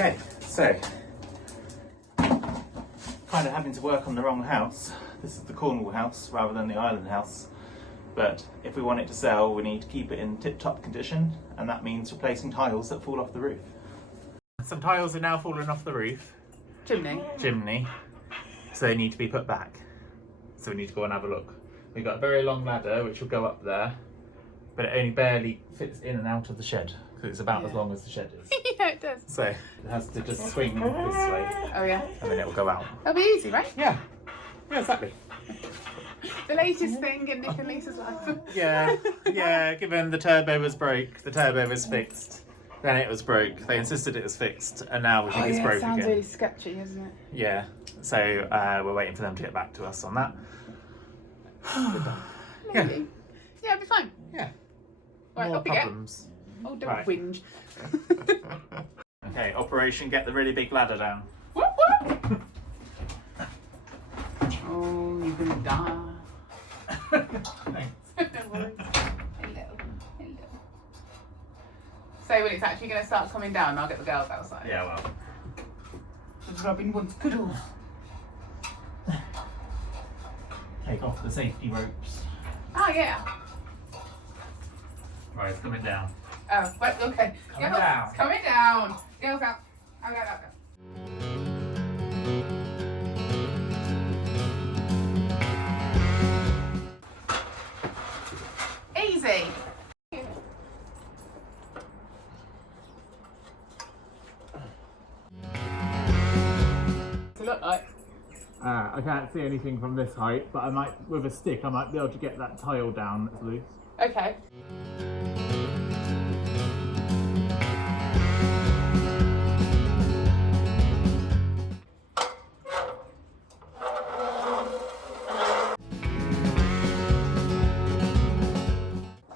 Okay, so kind of having to work on the wrong house. This is the Cornwall house rather than the Island house. But if we want it to sell, we need to keep it in tip-top condition, and that means replacing tiles that fall off the roof. Some tiles are now falling off the roof. Chimney. So they need to be put back. So we need to go and have a look. We've got a very long ladder which will go up there, but it only barely fits in and out of the shed because it's about as long as the shed is. Yeah, it does. So it has to just swing this way. Oh yeah. And then it will go out. That'll be easy, right? Yeah. Yeah, exactly. The latest thing in Nick and Lisa's life. Yeah, given the turbo was broke, the turbo was fixed, then it was broke, they insisted it was fixed, and now we think it's broke sounds again. really sketchy, isn't it? Yeah, so we're waiting for them to get back to us on that. Maybe. Yeah, it'll be fine. Yeah. Right, More up you get. problems. Oh, don't Right. whinge. Okay, operation get the really big ladder down. Whoop, whoop. Oh, you're gonna die. Thanks. Don't worry. Hello. So when it's actually going to start coming down, I'll get the girls outside. Yeah, well. Because Robin wants cuddles. Take off the safety ropes. Oh, yeah. Right, it's coming down. Oh, but okay. Coming down. It's coming down. Girls out. Out. Easy. To look like. I can't see anything from this height, but I might, with a stick, I might be able to get that tile down that's loose. Okay.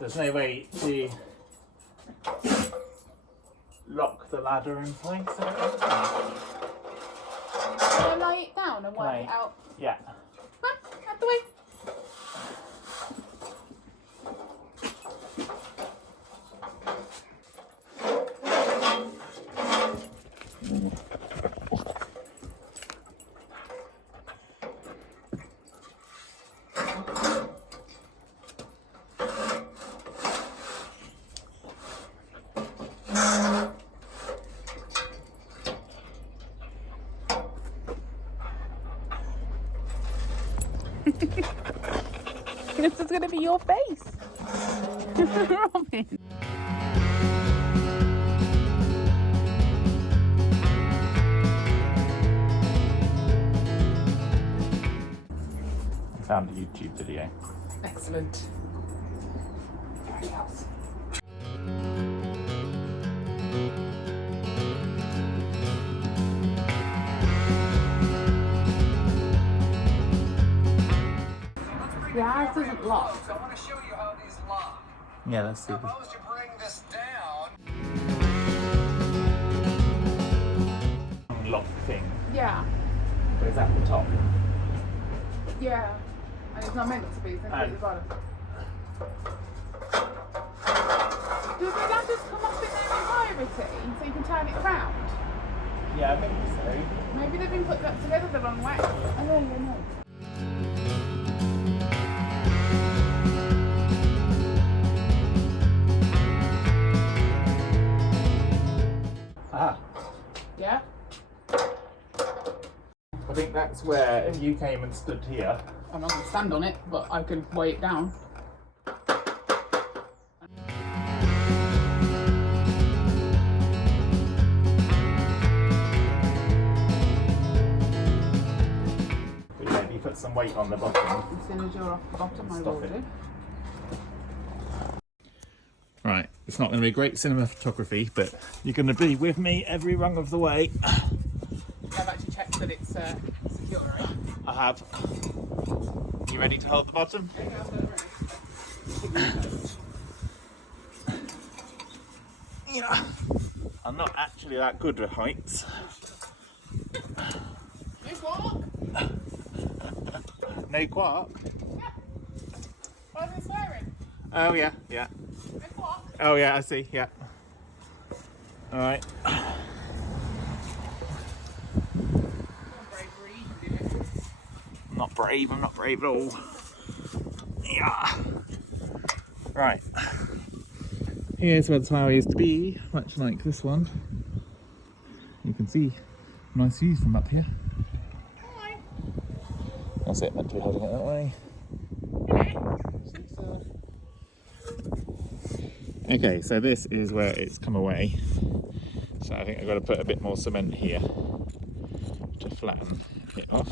There's no way to lock the ladder in place. Can I lie it down and work it out? Yeah. Come on, out the way. This is going to be your face. Robin. I found a YouTube video. Excellent. Very house. The house isn't locked. I want to show you how these lock. Yeah, let's see. Suppose you bring this down. Lock thing, Yeah. but it's at the top. Yeah. And it's not meant to be, it's meant to be at the bottom. Does that just come off in their entirety so you can turn it around? Yeah, I think so. Maybe they've been put that together the wrong way. I don't know. Ah, Yeah? I think that's where if you came and stood here. I'm not going to stand on it, but I can weigh it down. But yeah, if you put some weight on the bottom. As soon as you're off the bottom, I will do. Right, it's not going to be great cinematography, but you're going to be with me every rung of the way. I've actually checked that it's secure, right? I have. You ready to hold the bottom? Yeah. I'm not actually that good with heights. You walk? No quark? Yeah. Why is it swearing? Oh yeah, yeah. No walk? Oh yeah, I see, yeah. Alright. not brave, I'm not brave at all. Yeah. Right. Here's where the tile used to be, much like this one. You can see nice view from up here. Hi. That's it, meant to be holding it that way. Okay, so this is where it's come away. So I think I've got to put a bit more cement here to flatten it off.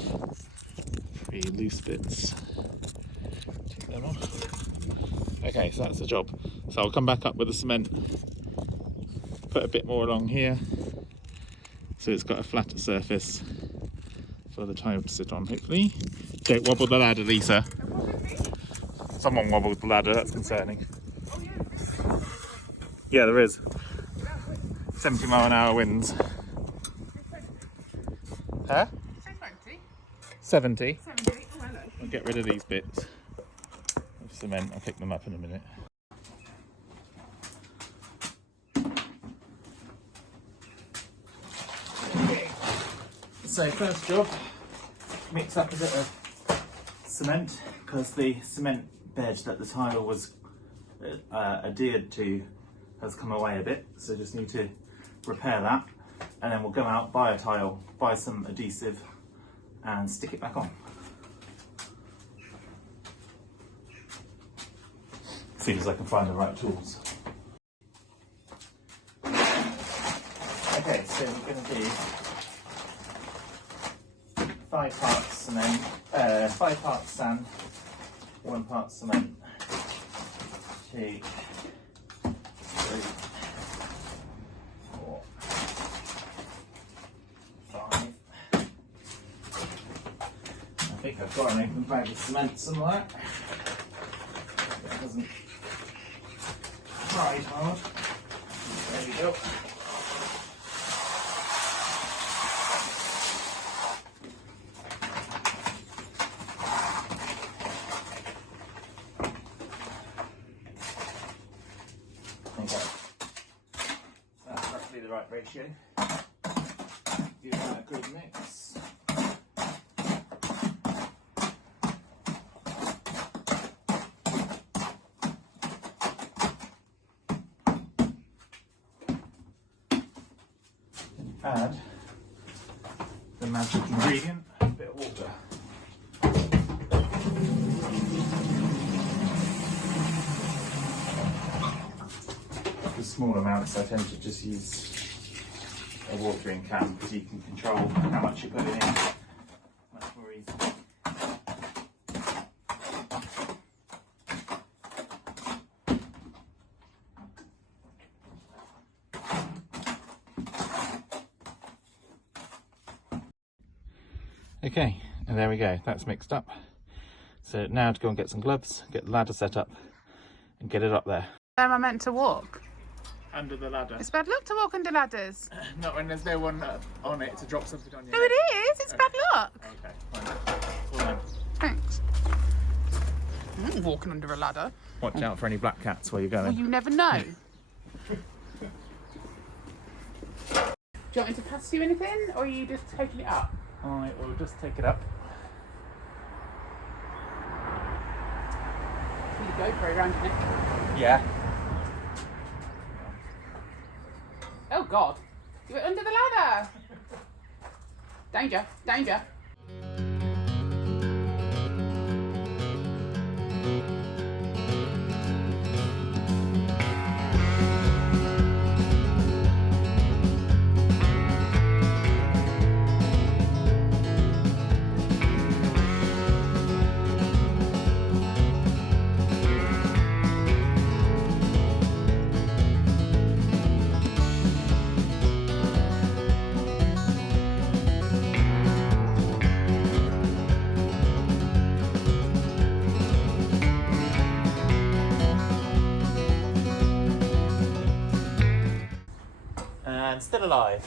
3 loose bits. Take them off. Okay, so that's the job. So I'll come back up with the cement, put a bit more along here, so it's got a flatter surface for the tile to sit on, hopefully. Don't wobble the ladder, Lisa. Someone wobbled the ladder, that's concerning. Yeah, there is. 70-mile-an-hour winds. Huh? 70? 70. Oh, hello. I'll get rid of these bits of cement. I'll pick them up in a minute. Okay. So first job, mix up a bit of cement, because the cement bed that the tile was adhered to has come away a bit, so just need to repair that, and then we'll go out, buy a tile, buy some adhesive and stick it back on. As soon as I can find the right tools. Okay, so we're going to do 5 parts cement, 5 parts sand, 1 part cement, 2, 3, 4, 5. I think I've got an open bag of cement somewhere. It hasn't dried hard. There we go. Okay. That's roughly the right ratio. Give that a good mix. Add the magic ingredient, a bit of water. For small amounts I tend to just use a watering can, because you can control how much you put in much more easily. Okay, and there we go, that's mixed up. So now to go and get some gloves, get the ladder set up and get it up there. Where am I meant to walk? Under the ladder. It's bad luck to walk under ladders. Not when there's no one on it to drop something on you. No, it is. It's bad luck. Okay, fine. Well done. Thanks. Walking under a ladder. Watch out for any black cats where you're Well, going. you never know. Do you want me to pass you anything, or are you just taking it up? I will just take it up. Need a GoPro around your neck. Yeah. Oh God! You were under the ladder. Danger! Danger! And still alive.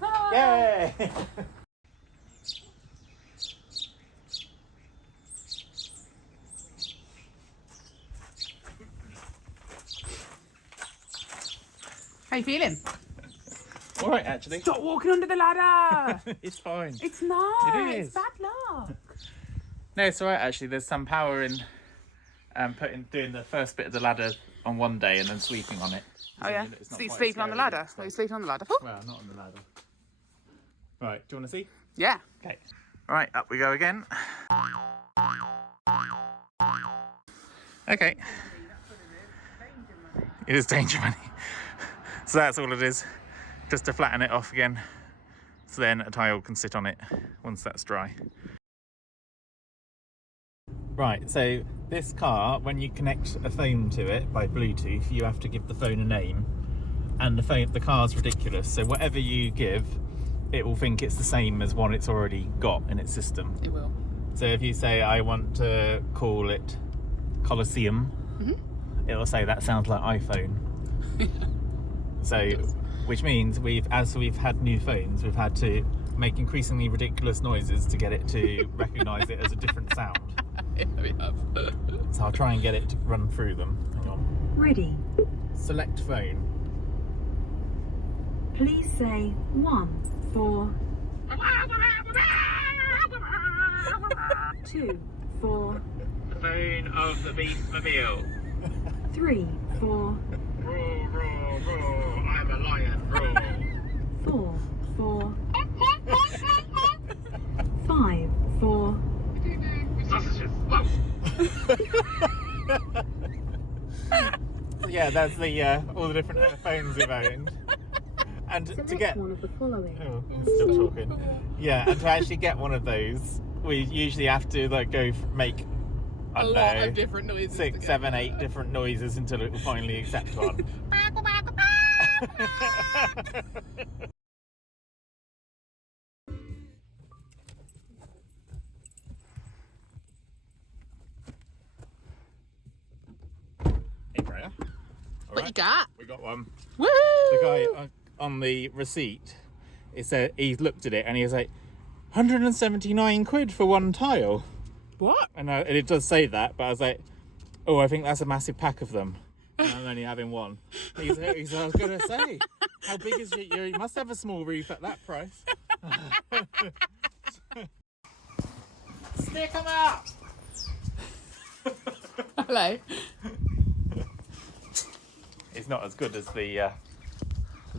Hi. Yay! How you feeling? All right, actually. Stop walking under the ladder. It's fine. It's not. It is. It's bad luck. No, it's alright actually. There's some power in doing the first bit of the ladder on one day and then sleeping on it. Oh yeah, It's not so you quite sleeping on the scary ladder? next Are you day. sleeping on the ladder for? Well, not on the ladder. Right, do you want to see? Yeah. Okay. Right, up we go again. Okay. It is danger money. So that's all it is. Just to flatten it off again. So then a tile can sit on it once that's dry. Right, so this car, when you connect a phone to it by Bluetooth, you have to give the phone a name. And the car's ridiculous, so whatever you give, it will think it's the same as one it's already got in its system. It will. So if you say, I want to call it Colosseum, it'll say that sounds like iPhone. So, which means as we've had new phones, we've had to make increasingly ridiculous noises to get it to recognise it as a different sound. Yeah, we have. So I'll try and get it to run through them. Hang on. Ready. Select phone. Please say 1 for 2 for Phone of the Beastmobile. 3 for Roar, roar, roar, I'm a lion, roar. 4 for 5 for Sausages. Yeah, that's the all the different phones we've owned. And to select get one of the following. oh, I'm still talking. Yeah, and to actually get one of those, we usually have to make I A don't lot know, of different noises. 6, 7, 8 different noises until it will finally accept one. Hey Freya. What you got? We got one. Woo! The guy on the receipt, it said he looked at it and he was like, 179 quid for one tile. What? And it does say that, but I was like, oh, I think that's a massive pack of them. And I'm only having one. He's I was going to say, how big is it? You must have a small roof at that price. Stick them up! Hello. It's not as good as the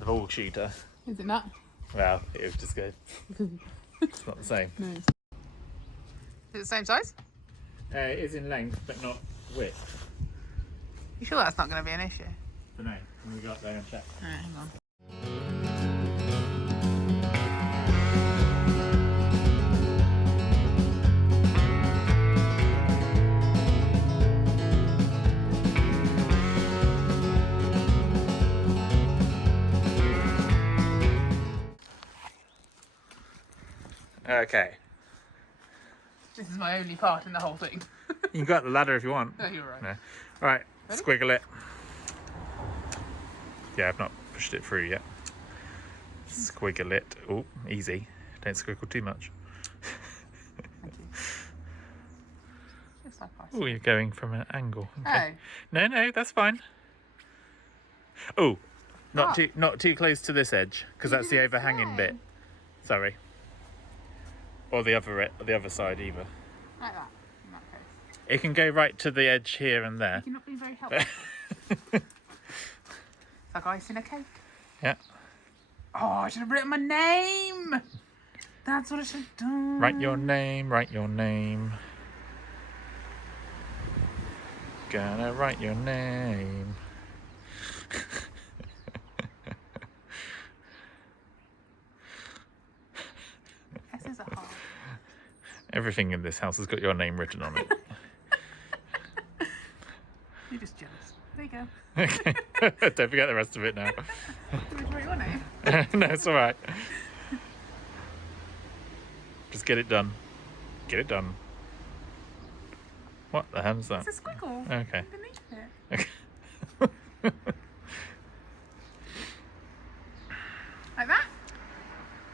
ball shooter. Is it not? Well, it was just good. It's not the same. No. Is it the same size? It is in length, but not width. You sure that's not going to be an issue? But no, we got there and check. Alright, hang on. Okay. This is my only part in the whole thing. You got the ladder if you want. No, you're right. No. Right, Ready? squiggle it. Yeah, I've not pushed it through yet. Squiggle it. Oh, easy. Don't squiggle too much. Just like I Oh, you're going from an angle. Okay. Oh. No, that's fine. Oh, What? not too close to this edge because You that's the didn't overhanging say. bit. Sorry. Or the other side either. Like that, in that case. It can go right to the edge here and there. You're not being very helpful. It's like ice in a cake. Yeah. Oh, I should have written my name. That's what I should have done. Write your name. Gonna write your name. S's are hard. Everything in this house has got your name written on it. You're just jealous. There you go. Okay. Don't forget the rest of it now. Do you write your name? No, it's all right. Just get it done. Get it done. What the hell's that? It's a squiggle. Okay. Underneath it. Okay. Like that?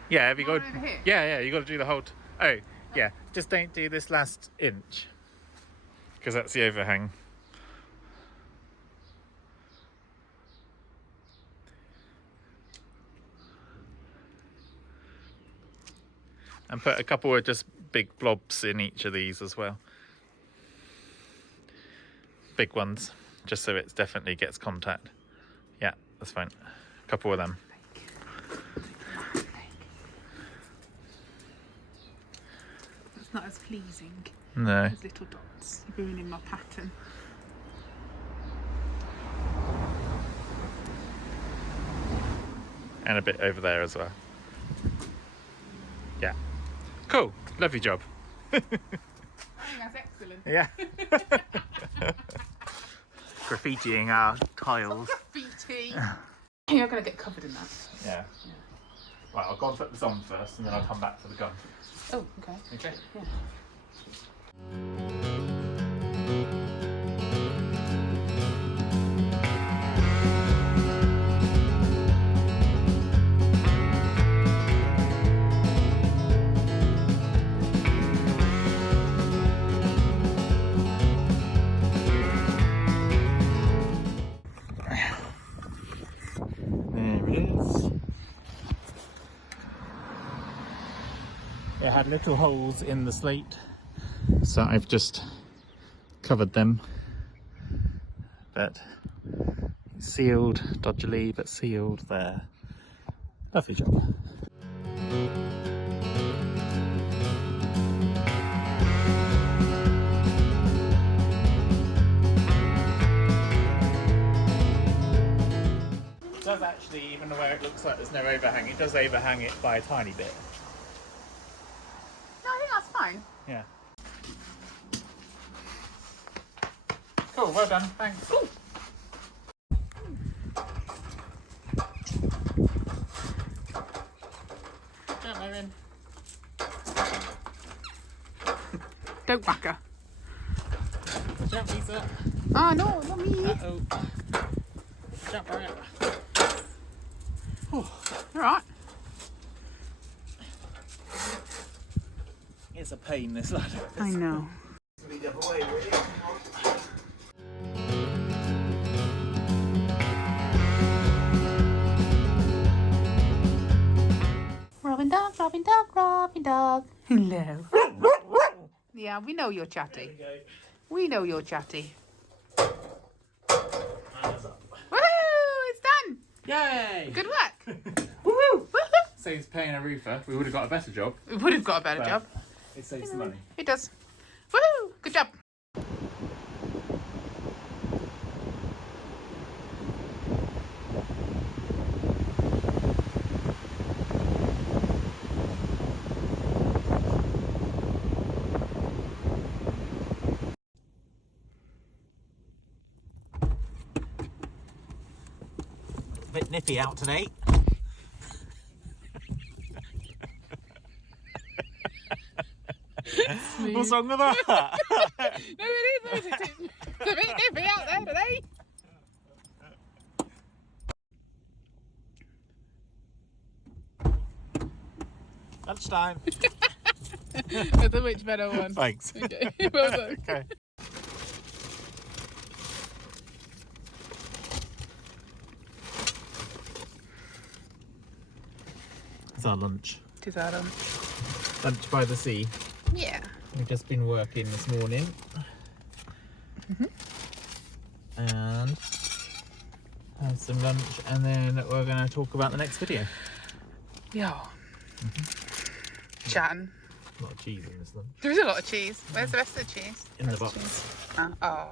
Yeah, have you One got? over here? Yeah, you got to do the whole. Oh, yeah. Just don't do this last inch because that's the overhang. And put a couple of just big blobs in each of these as well. Big ones, just so it definitely gets contact. Yeah, that's fine. A couple of them. It's not as pleasing. No. Those little dots ruining my pattern. And a bit over there as well. Yeah. Cool. Lovely job. I think that's excellent. Yeah. Graffitiing our tiles. Graffiti. You're going to get covered in that. Yeah. Right, I'll go and put this on first and then I'll come back for the gun. Oh, okay. Okay. Yeah. There it is. It had little holes in the slate, so I've just covered them, but it's sealed dodgily, but sealed there. Lovely job. It does actually, even where it looks like there's no overhang, it does overhang it by a tiny bit. No, I think that's fine. Yeah. Cool, well done, thanks. Ooh. Jump, Erin. Don't whack her. Jump, Lisa. Oh, no, not me. Uh-oh. Jump, Erin. All right. It's a pain, this ladder. I know. The other way, really. Robin dog, Robin dog, Robin dog. Hello. Yeah, we know you're chatty. We know you're chatty. Woohoo! It's done. Yay! Good work. Woohoo! Saves paying a roofer. We would have got a better job. We would have got a better but job. It saves the money. It does. Woohoo! Good job. A bit nippy out today. What's wrong with that? No, it is. It's a bit nippy out there today. Lunchtime. That's a much better one. Thanks. Okay, well done. Okay. It's our lunch. It is our lunch. Lunch by the sea. Yeah. We've just been working this morning. And have some lunch, and then we're going to talk about the next video. Yeah. Chatting. A lot of cheese in this lunch. There is a lot of cheese. Where's the rest of the cheese? In the Where's box. cheese? Oh.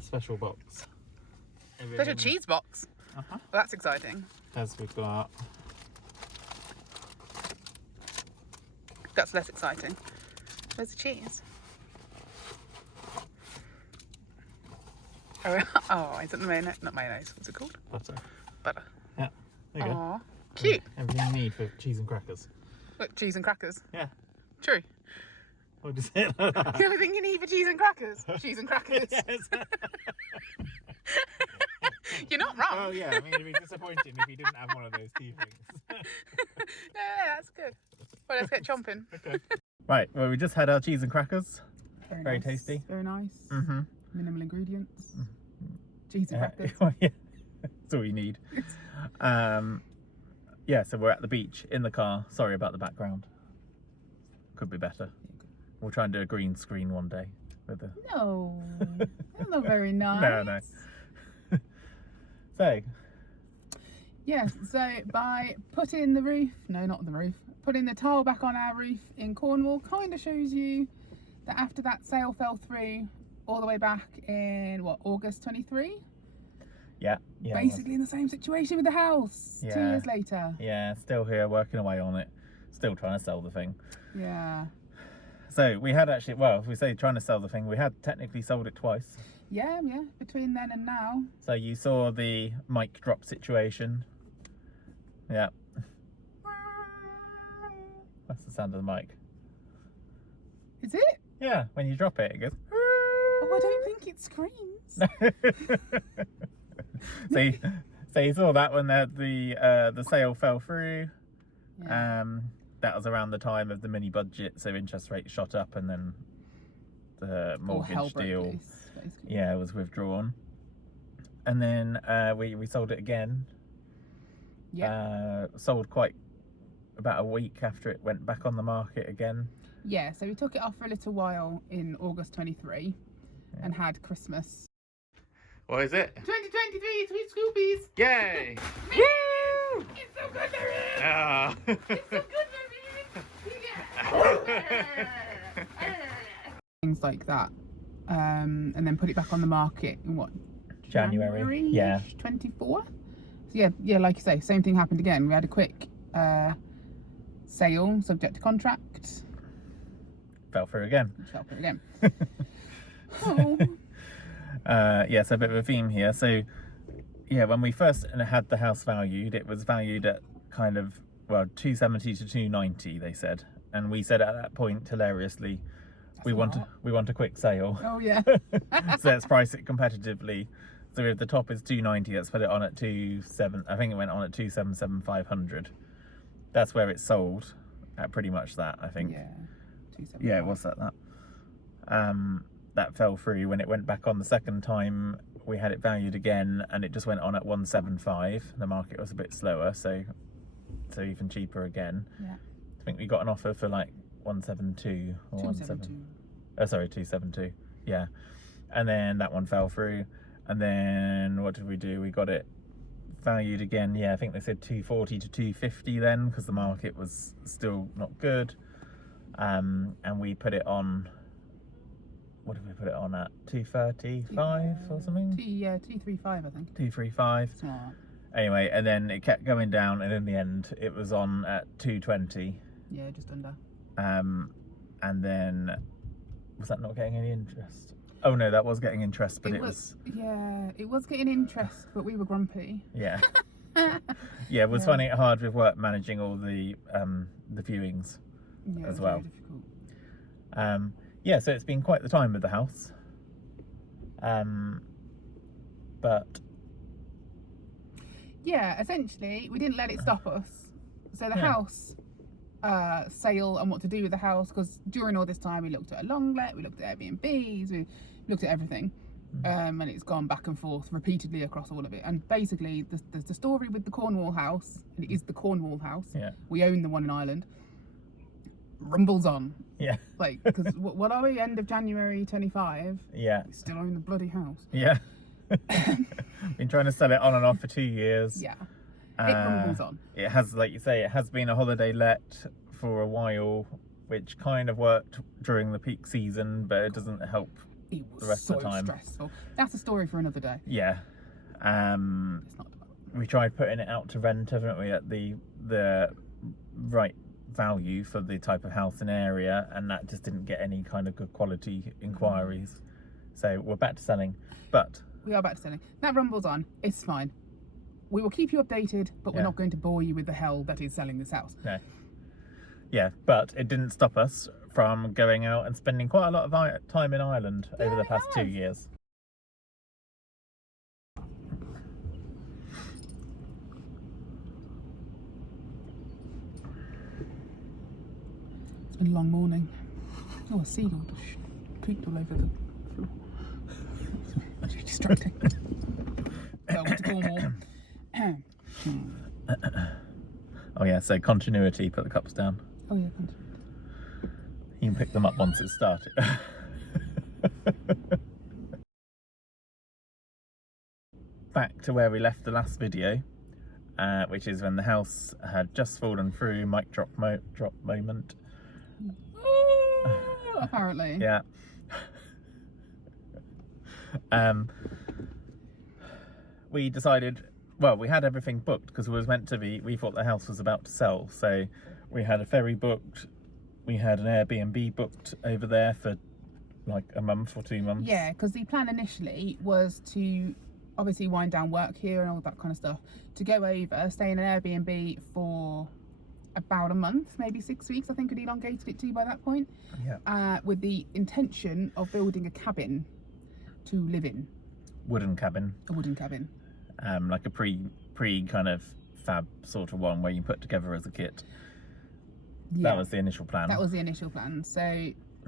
Special box. Special cheese box. Uh-huh. Well, that's exciting. As we've got... That's less exciting. Where's the cheese? Oh, is it the mayonnaise? Not mayonnaise. What's it called? butter. Butter. Yeah, there you go. Aw, cute. Everything you need for cheese and crackers. Look, cheese and crackers. Yeah. True. What does it like that? Everything you need for cheese and crackers. Cheese and crackers. Yes. You're not wrong. Oh yeah, I mean it'd be disappointing if you didn't have one of those two things. No, that's good. Well, let's get chomping. Okay. Right, well we just had our cheese and crackers. Very nice. tasty. Very nice. Mm-hmm. Minimal ingredients. Cheese and crackers. Yeah, that's all you need. Yeah, so we're at the beach in the car. Sorry about the background. Could be better. We'll try and do a green screen one day with the. No, that's not very nice. No. So. Yes, so by putting the roof, no, not the roof, putting the tile back on our roof in Cornwall kind of shows you that after that sale fell through all the way back in, what, August 23? Yeah. Basically in the same situation with the house 2 years later. Yeah, still here working away on it, still trying to sell the thing. Yeah. So we had actually, well, if we say trying to sell the thing, we had technically sold it twice. Yeah, between then and now. So you saw the mic drop situation. Yeah. That's the sound of the mic. Is it? Yeah, when you drop it, it goes. Oh, I don't think it screams. So you saw that when the sale fell through. Yeah. That was around the time of the mini budget, so interest rates shot up, and then the mortgage deal, loose, was withdrawn. And then we sold it again. Yeah. Sold quite about a week after it went back on the market again. Yeah, so we took it off for a little while in August 23 and had Christmas. What is it? 2023 Sweet Scoopies! Yay! Woo! It's so good, baby! Ah. It's so good, baby! Things like that. And then put it back on the market in what? January? Yeah. 24? So yeah, like you say, same thing happened again. We had a quick sale subject to contract. Fell through again. Oh. So a bit of a theme here. So yeah, when we first had the house valued, it was valued at kind of, well, 270 to 290, they said. And we said at that point, hilariously, we want a quick sale. Oh yeah. So let's price it competitively. So if the top is 290, let's put it on at 27. I think it went on at 277,500. That's where it sold at, pretty much that, I think. Yeah. 275. Yeah, what's that? That fell through. When it went back on the second time, we had it valued again, and it just went on at 175. The market was a bit slower, so even cheaper again. Yeah. I think we got an offer for like 172 or 272. Sorry, 272. Yeah, and then that one fell through, and then what did we do? We got it valued again. Yeah, I think they said 240 to 250 then, because the market was still not good. And we put it on. What did we put it on at? 235 or something? 235, I think. 235. Smart. Anyway, and then it kept going down, and in the end, it was on at 220. Yeah, just under. And then was that not getting any interest? Oh no, that was getting interest, but it was. Yeah, it was getting interest, but we were grumpy. Yeah. Yeah, it was finding it hard with work managing all the viewings as well. Very difficult. Yeah, so it's been quite the time with the house. But yeah, essentially, we didn't let it stop us. So the house sale and what to do with the house, because during all this time we looked at a long let, we looked at Airbnbs, we looked at everything, and it's gone back and forth repeatedly across all of it. And basically, there's the story with the Cornwall house, and it is the Cornwall house. Yeah. We own the one in Ireland. Rumbles on. Yeah. Like, because what are we? End of January 25. Yeah. We still own the bloody house. Yeah. Been trying to sell it on and off for 2 years. Yeah. It rumbles on. It has, like you say, it has been a holiday let for a while, which kind of worked during the peak season, but it doesn't help It was the rest so of the time. Stressful. That's a story for another day. Yeah. It's not developed. We tried putting it out to rent, haven't we, at the right value for the type of house and area, and that just didn't get any kind of good quality inquiries. So we're back to selling, but we are back to selling. That rumbles on. It's fine. We will keep you updated, but we're not going to bore you with the hell that is selling this house. No. Yeah, but it didn't stop us from going out and spending quite a lot of time in Ireland over the past 2 years. It's been a long morning. Oh, a seagull just tweaked all over the floor. It's distracting. Welcome to Cornwall. Oh yeah, so continuity, put the cups down. Oh yeah, You can pick them up once it's started. Back to where we left the last video, which is when the house had just fallen through. Mic drop moment. Apparently. Yeah. We decided, well, we had everything booked because it was meant to be, we thought the house was about to sell, so we had a ferry booked, we had an Airbnb booked over there for like a month or 2 months. Yeah, because the plan initially was to obviously wind down work here and all that kind of stuff, to go over, stay in an Airbnb for about a month, maybe 6 weeks, I think we'd elongated it to by that point. Yeah. With the intention of building a cabin to live in. Wooden cabin. A wooden cabin. Like a pre kind of fab sort of one where you put together as a kit. Yeah. That was the initial plan. That was the initial plan. So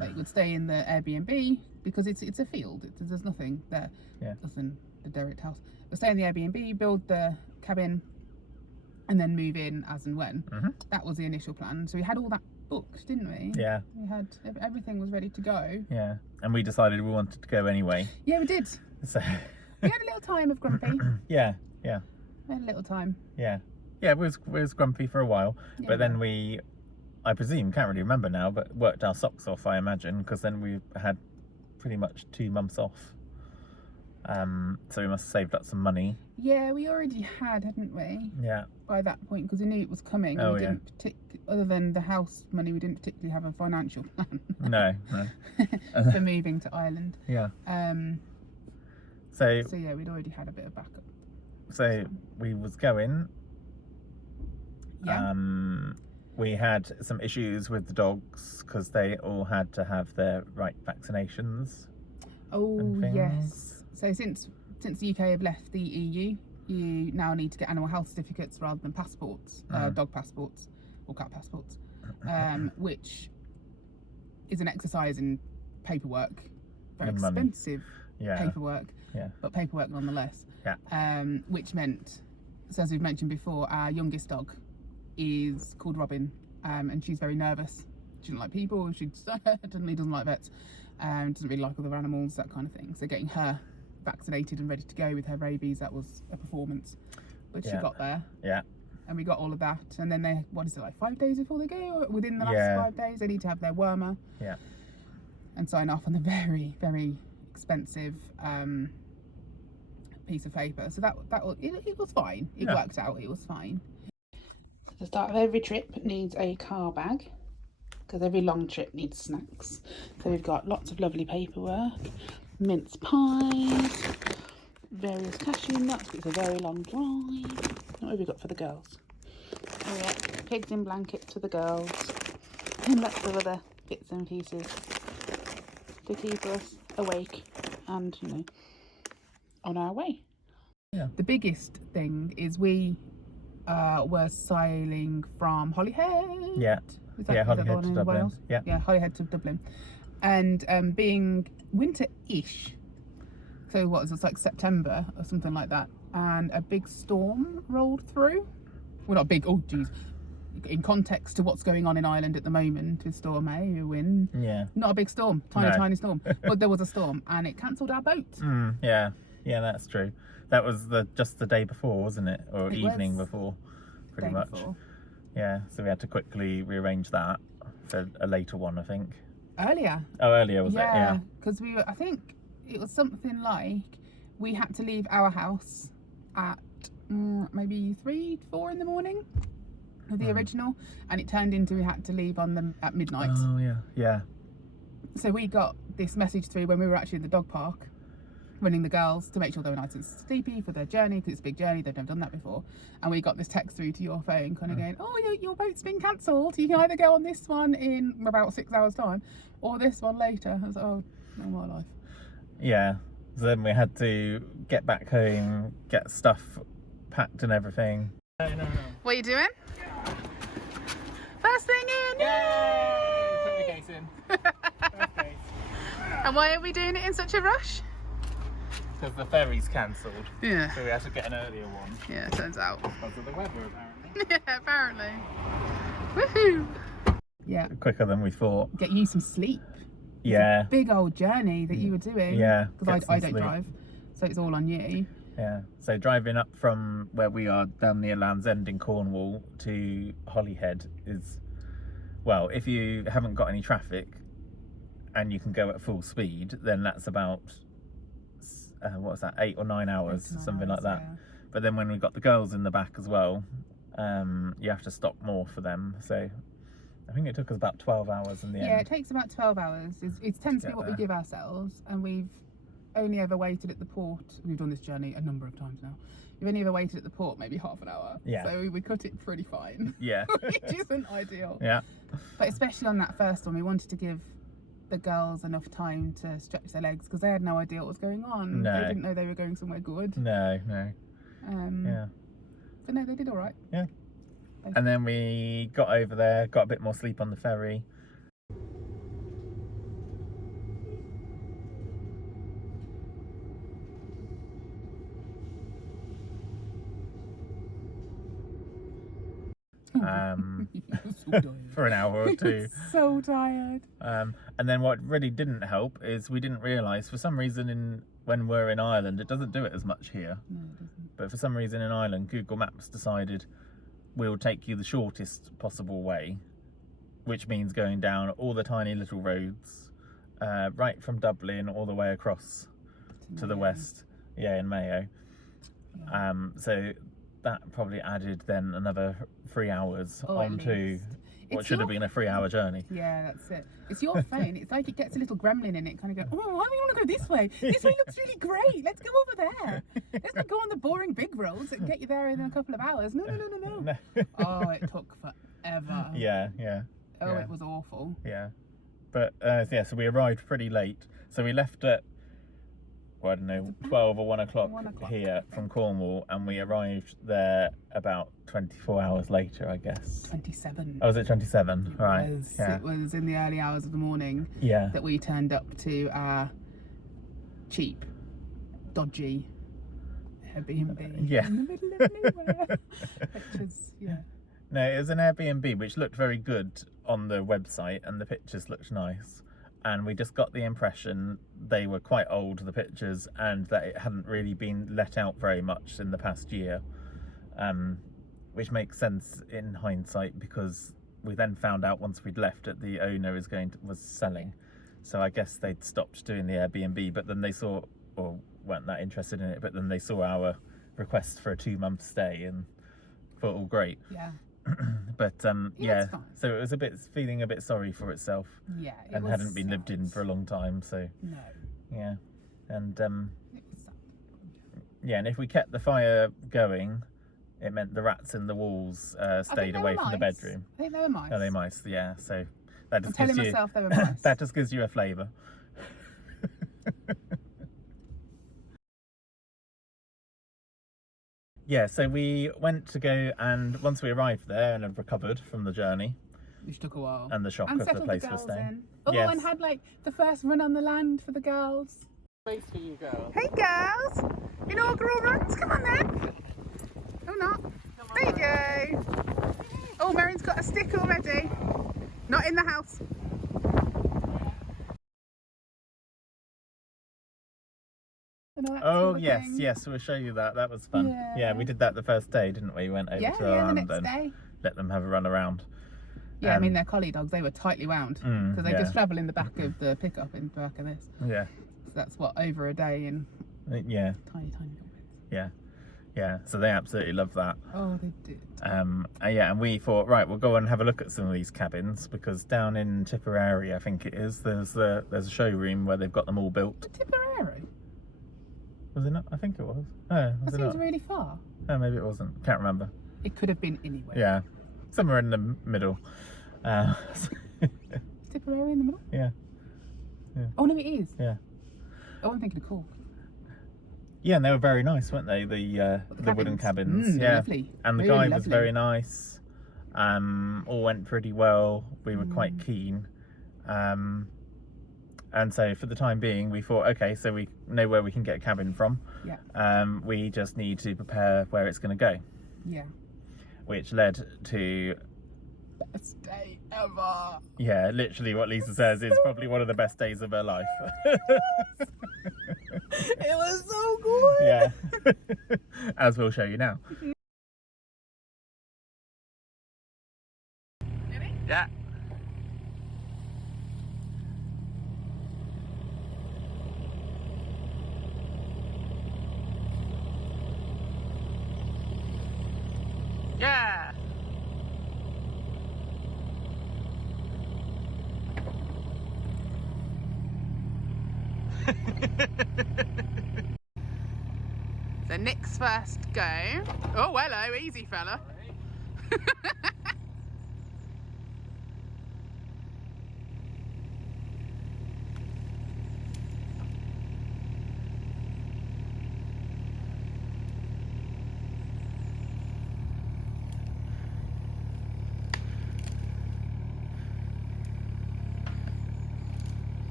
like, would stay in the Airbnb because it's a field. There's nothing there. Yeah. Other than the derelict house. We'll stay in the Airbnb, build the cabin, and then move in as and when. That was the initial plan. So we had all that booked, didn't we? Yeah. We had everything was ready to go. Yeah. And we decided we wanted to go anyway. Yeah, we did. So We had a little time of grumpy. yeah. We had a little time. Yeah. Yeah, we was grumpy for a while, Yeah. but then we, I presume, can't really remember now, but worked our socks off, I imagine, because then we had pretty much 2 months off. So we must have saved up some money. Yeah, we already had, hadn't we? Yeah. By that point, because we knew it was coming. Oh, we yeah. didn't other than the house money, we didn't particularly have a financial plan. No. For moving to Ireland. Yeah. So yeah, we'd already had a bit of backup. So we was going. Yeah. We had some issues with the dogs because they all had to have their right vaccinations. Oh and things. yes. So since the UK have left the EU, you now need to get animal health certificates rather than passports, dog passports or cat passports, which is an exercise in paperwork, very And money. expensive Yeah. paperwork, Yeah. but paperwork nonetheless. Yeah. Which meant, so as we've mentioned before, our youngest dog is called Robin, and she's very nervous. She doesn't like people. She certainly doesn't like vets. Doesn't really like other animals, that kind of thing. So getting her vaccinated and ready to go with her rabies, that was a performance. But she got there. Yeah. And we got all of that. And then they, what is it, like 5 days before they go? Or within the last Yeah. 5 days, they need to have their wormer. Yeah. And sign off on the very, very expensive piece of paper. So that it was fine. It worked out. It was fine. The start of every trip needs a car bag, because every long trip needs snacks. So we've got lots of lovely paperwork, mince pies, various cashew nuts, it's a very long drive. What have we got for the girls? Oh yeah, pigs in blankets for the girls, and lots of other bits and pieces to keep us awake and, you know, on our way. Yeah. The biggest thing is we were sailing from Holyhead. Yeah. Is that, Yeah, is that the Holyhead one to in Dublin. Wales? Yeah. Yeah, Holyhead to Dublin. And being winter-ish, so what, it was like September or something like that, and a big storm rolled through. Well, not big, oh geez. In context to what's going on in Ireland at the moment with Storm A, wind. Yeah. Not a big storm, tiny storm. But there was a storm and it cancelled our boat. Yeah. Yeah, that's true. That was just the day before, wasn't it? Or It evening was before, pretty Day much. before. Yeah, so we had to quickly rearrange that for a later one, I think. Earlier. Oh, earlier was it? Yeah. Because we were, I think it was something like we had to leave our house at maybe 3-4 in the morning of the original, and it turned into we had to leave on them at midnight. Oh, yeah. Yeah. So we got this message through when we were actually in the dog park, running the girls to make sure they were nice and sleepy for their journey, because it's a big journey, they've never done that before. And we got this text through to your phone kind of going, oh, your boat's been cancelled, you can either go on this one in about 6 hours time or this one later. I was like, oh, no, my life. Yeah. So then we had to get back home, get stuff packed and everything. No. What are you doing? First thing in! Yay! Put the case in. First case. And why are we doing it in such a rush? Because the ferry's cancelled. Yeah. So we had to get an earlier one. Yeah, turns out. Because of the weather, apparently. Yeah, apparently. Woohoo! Yeah. quicker than we thought. Get you some sleep. It's Yeah. a big old journey that you were doing. Yeah, Because get I some don't sleep. drive, so it's all on you. Yeah. So driving up from where we are down near Land's End in Cornwall to Holyhead is, well, if you haven't got any traffic and you can go at full speed, then that's about, what was that, 8 or 9 hours, 8 to 9 something like hours, that. yeah. But then when we've got the girls in the back as well, you have to stop more for them. So I think it took us about 12 hours in the end. Yeah, it takes about 12 hours. It tends to be get what there. we give ourselves, and we've only ever waited at the port. We've done this journey a number of times now. We've only ever waited at the port maybe half an hour. Yeah. So we cut it pretty fine. Yeah. Which isn't ideal. Yeah. But especially on that first one, we wanted to give the girls enough time to stretch their legs because they had no idea what was going on. No. They didn't know they were going somewhere good. No. Yeah. But no, they did all right. Yeah. And then we got over there, got a bit more sleep on the ferry. So tired. For an hour or two. So tired. And then what really didn't help is we didn't realise, for some reason, when we're in Ireland, it doesn't do it as much here. No, it doesn't. But for some reason in Ireland, Google Maps decided we'll take you the shortest possible way, which means going down all the tiny little roads, right from Dublin all the way across to the Mayo. west. Yeah, in Mayo. Yeah. So that probably added then another 3 hours Oh, at onto least. what It's should have your- been a 3-hour journey. Yeah, that's it. It's your phone. It's like it gets a little gremlin in it, kind of go, oh, why do we want to go this way? This way looks really great. Let's go over there. Let's not go on the boring big roads that get you there in a couple of hours. No. No. Oh, it took forever. Yeah. Oh, yeah. it was awful. Yeah. But so we arrived pretty late. So we left at, well, I don't know, 12 or 1 o'clock 1 o'clock, here I from think. Cornwall, and we arrived there about 24 hours later, I guess. 27. Oh, was it 27? Right. Yeah. It was in the early hours of the morning Yeah. that we turned up to our cheap, dodgy Airbnb Yeah. in the middle of nowhere. Which is, yeah. No, it was an Airbnb which looked very good on the website, and the pictures looked nice. And we just got the impression they were quite old, the pictures, and that it hadn't really been let out very much in the past year. Which makes sense in hindsight, because we then found out once we'd left that the owner was selling. So I guess they'd stopped doing the Airbnb, but then they saw, or weren't that interested in it, but then they saw our request for a 2-month stay and thought, all great. Yeah. But Yeah, it's fine. so it was feeling a bit sorry for itself, Yeah. It and was hadn't been lived in sad. for a long time. So No. yeah, and It was sad. yeah, and if we kept the fire going, it meant the rats in the walls I think stayed they away were from the mice. bedroom. I think they were mice. Oh, they mice, yeah. So that I'm just telling gives you myself they were mice. that just gives you a flavour. Yeah, so we went to go, and once we arrived there and had recovered from the journey Which took a while. and the shock And of the settled place the we're girls staying. in. Oh, Yes. and had like the first run on the land for the girls. Place for you girls. Hey girls! Inaugural runs, come on then! Oh not. There you go. Oh, Merrin's got a stick already. Not in the house. And all that Oh sort of yes, thing. yes, we'll show you that. That was fun. Yeah. We did that the first day, didn't we? Went over Yeah, to the our next and day. let them have a run around. Yeah, I mean they're collie dogs. They were tightly wound because they yeah. just travel in the back of the pickup in the back of this. Yeah, So that's what, over a day in yeah, tiny little bits. yeah. So they absolutely love that. Oh, they did. Yeah, and we thought, right, we'll go and have a look at some of these cabins, because down in Tipperary, I think it is, there's a showroom where they've got them all built. Tipperary? Was it not? I think it was. Oh, That was it seems not? really far. Oh, maybe it wasn't. Can't remember. It could have been anywhere. Yeah, somewhere in the middle. Tipperary in the middle? Yeah. Oh no, it is. Yeah. Oh, I'm thinking of Cork. Yeah, and they were very nice, weren't they? The wooden cabins. Yeah. Lovely. And the Really guy was lovely. very nice. All went pretty well. We were quite Mm. keen. And so for the time being, we thought, okay, so we know where we can get a cabin from. Yeah. We just need to prepare where it's going to go, Yeah. which led to Best day ever. Yeah, literally what Lisa says is probably one of the best days of her life. It was so good. Yeah. As we'll show you now. Ready? Yeah. Yeah. So Nick's first go. Oh, hello, easy fella.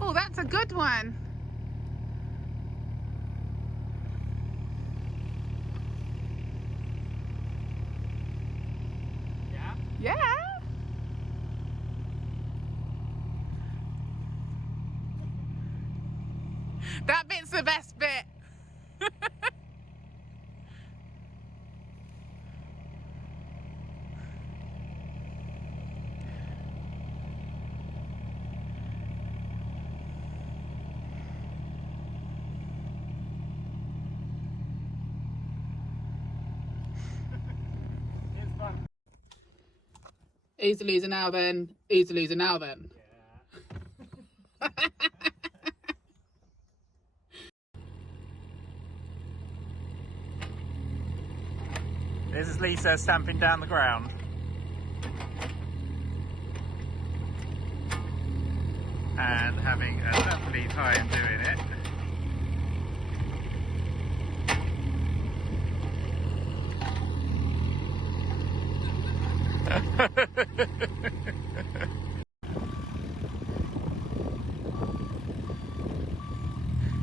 Oh, that's a good one. Yeah. Yeah. That bit's the best bit. Easy loser now then. Easy loser now then. This is Lisa stamping down the ground. And having a lovely time doing it.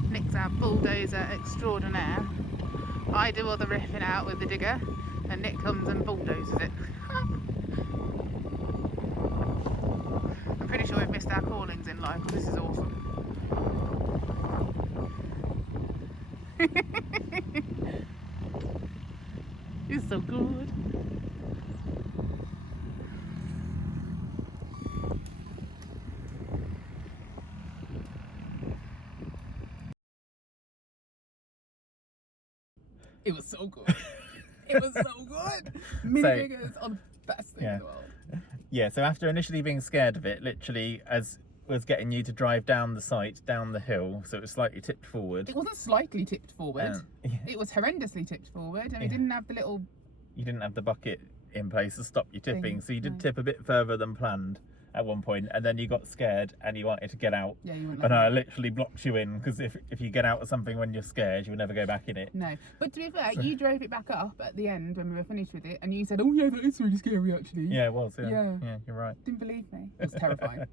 Nick's our bulldozer extraordinaire. I do all the ripping out with the digger, and Nick comes and bulldozes it. I'm pretty sure we've missed our callings in life, because this is awesome. It's so good. It was so good. It was so good. Mini So- diggers are the best thing in the world. Yeah, so after initially being scared of it, literally as was getting you to drive down the site, down the hill, so it was slightly tipped forward. It wasn't slightly tipped forward. Yeah. It was horrendously tipped forward, and Yeah. it didn't have the little. You didn't have the bucket in place to stop you tipping, Thing, so you did no. tip a bit further than planned at one point, and then you got scared and you wanted to get out. Yeah, you wouldn't. And Let I me. literally blocked you in, because if you get out of something when you're scared, you'll never go back in it. No, but to be fair, you drove it back up at the end when we were finished with it, and you said, "Oh yeah, that is really scary, actually." Yeah, it was. Yeah, Yeah. yeah, you're right. Didn't believe me. It was terrifying.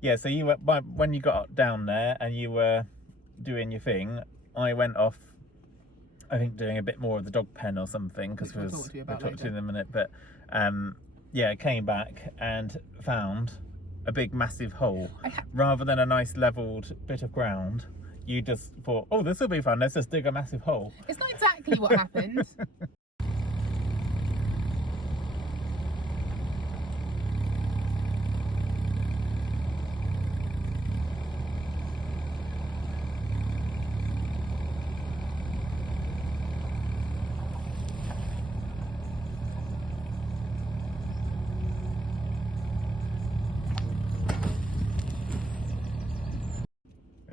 Yeah, so you were when you got down there and you were doing your thing, I went off. I think doing a bit more of the dog pen or something, because Which we'll talk to you about we'll talk to you later. in a minute. But yeah, came back and found a big massive hole rather than a nice levelled bit of ground. You just thought, oh, this will be fun. Let's just dig a massive hole. It's not exactly what happened.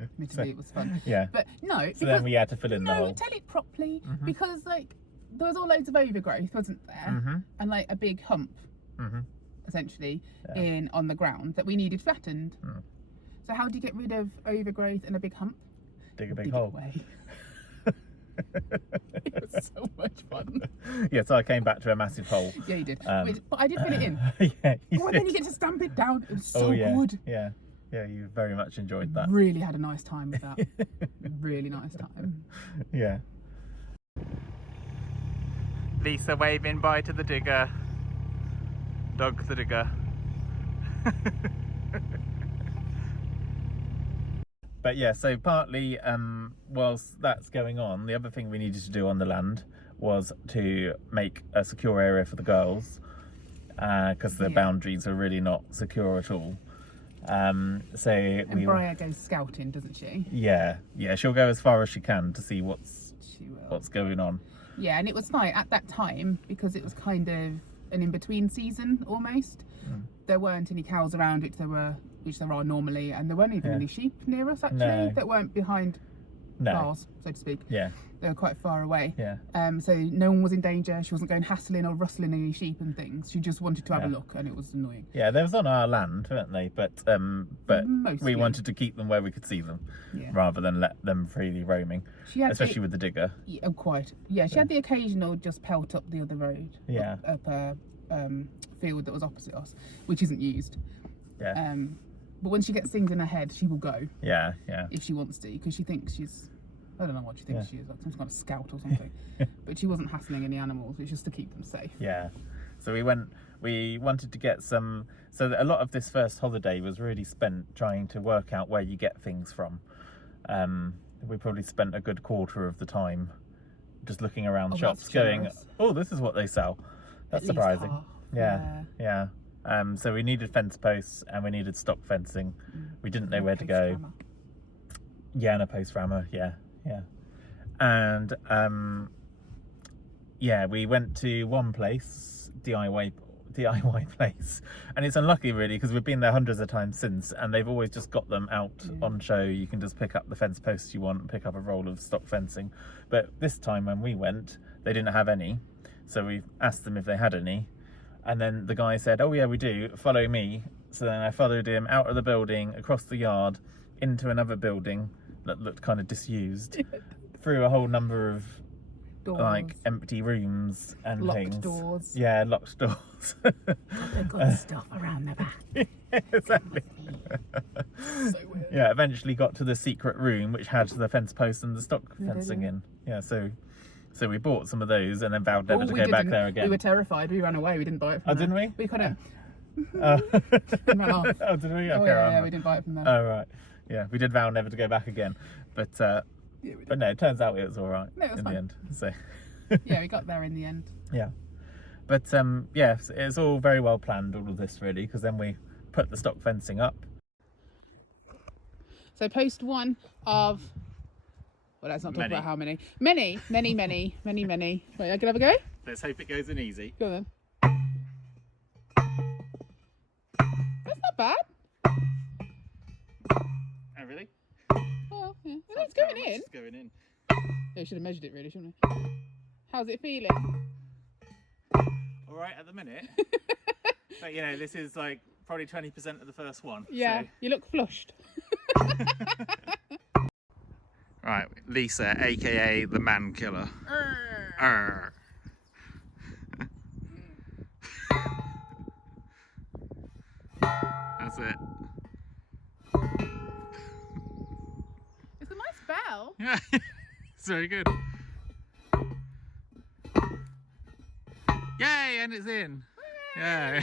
Admittedly, it was fun. Yeah. But no, So because then we had to fill in the no, hole. tell it properly, Mhm. because like there was all loads of overgrowth, wasn't there? Mm-hmm. And like a big hump, Mm-hmm. essentially, Yeah. on the ground that we needed flattened. Mm. So how do you get rid of overgrowth and a big hump? Dig a big Dig it hole. away. It was so much fun. Yeah, so I came back to a massive hole. Yeah, you did. Um, But I did fill it in. Yeah, you Oh, and then did. you get to stamp it down. It was so Oh yeah, good. yeah, Yeah, you very much enjoyed that. Really had a nice time with that. Really nice time. Yeah. Lisa waving bye to the digger. Dog the digger. But yeah, so partly whilst that's going on, the other thing we needed to do on the land was to make a secure area for the girls, because the boundaries are really not secure at all. And Briar goes scouting, doesn't she? Yeah, she'll go as far as she can to see what's going on. Yeah, and it was like at that time, because it was kind of an in-between season almost. There weren't any cows around, which there are normally, and there weren't even any sheep near us actually that weren't behind bars, so to speak. Yeah, they were quite far away. Yeah. So no one was in danger. She wasn't going hassling or rustling any sheep and things. She just wanted to have a look, and it was annoying. Yeah, they was on our land, weren't they? But mostly. We wanted to keep them where we could see them, rather than let them freely roaming. Especially with the digger. Yeah, quite. Yeah, she had the occasional just pelt up the other road. Yeah. Up a field that was opposite us, which isn't used. Yeah. But when she gets things in her head, she will go. Yeah, yeah. If she wants to, because she thinks she's, I don't know what she thinks she is, like some kind of scout or something. But she wasn't hassling any animals, it's just to keep them safe. Yeah. So we wanted to get some, so a lot of this first holiday was really spent trying to work out where you get things from. We probably spent a good quarter of the time just looking around shops going, oh, this is what they sell. That's surprising. Yeah. So we needed fence posts and we needed stock fencing. We didn't know where to go. Rammer. Yeah, and a post rammer. Yeah. And we went to one place, DIY place, and it's unlucky really because we've been there hundreds of times since, and they've always just got them out on show. You can just pick up the fence posts you want and pick up a roll of stock fencing. But this time when we went, they didn't have any, so we asked them if they had any. And then the guy said, oh yeah, we do, follow me. So then I followed him out of the building, across the yard, into another building that looked kind of disused, through a whole number of doors. Like empty rooms and locked things. Doors. Yeah, locked doors. They've got stuff around their back. Exactly. So weird. Yeah, eventually got to the secret room, which had the fence posts and the stock fencing in. Yeah, so we bought some of those and then vowed never to go back there again. We were terrified. We ran away. We didn't buy it from them. Didn't we? We couldn't. Ran off. Oh, did we? Okay, yeah, we didn't buy it from them. Oh, right. Yeah, we did vow never to go back again. But no, it turns out it was all right in the end. So yeah, we got there in the end. Yeah. But it's all very well planned, all of this really, because then we put the stock fencing up. So post one of... Well, let's not talk about how many. Many. Wait, I can have a go? Let's hope it goes in easy. Go on then. That's not bad. Oh, really? Well, yeah. Well, it's going in. It's going in. Yeah, you should have measured it really, shouldn't we? How's it feeling? All right at the minute. But, you know, this is like probably 20% of the first one. Yeah, so. You look flushed. Right, Lisa, aka the man killer. That's it. It's a nice bell. Yeah, it's very good. Yay, and it's in. Yay.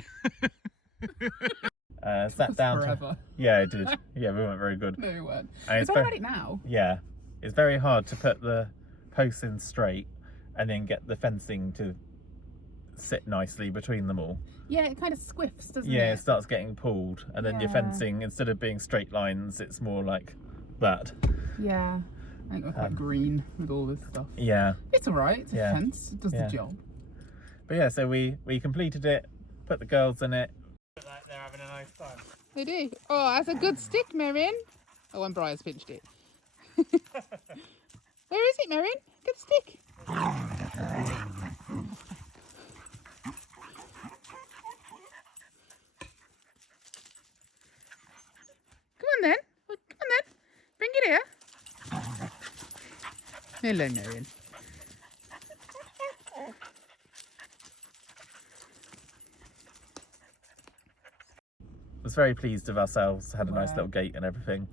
Sat down. Forever. Yeah, it did. Yeah, we weren't very good. No, we weren't. We've got it now. Yeah. It's very hard to put the posts in straight and then get the fencing to sit nicely between them all. Yeah, it kind of squiffs, doesn't it? Yeah, it starts getting pulled, and then your fencing, instead of being straight lines, it's more like that. Yeah, I think we're quite green with all this stuff. Yeah. It's alright, it's a fence, it does the job. But yeah, so we completed it, put the girls in it. Look like they're having a nice time. They do. Oh, that's a good stick, Marion. Oh, and Briar's pinched it. Where is it, Marion? Good stick. Come on then. Bring it here. Hello, Marion. was very pleased with ourselves. Had a nice Wow. little gate and everything.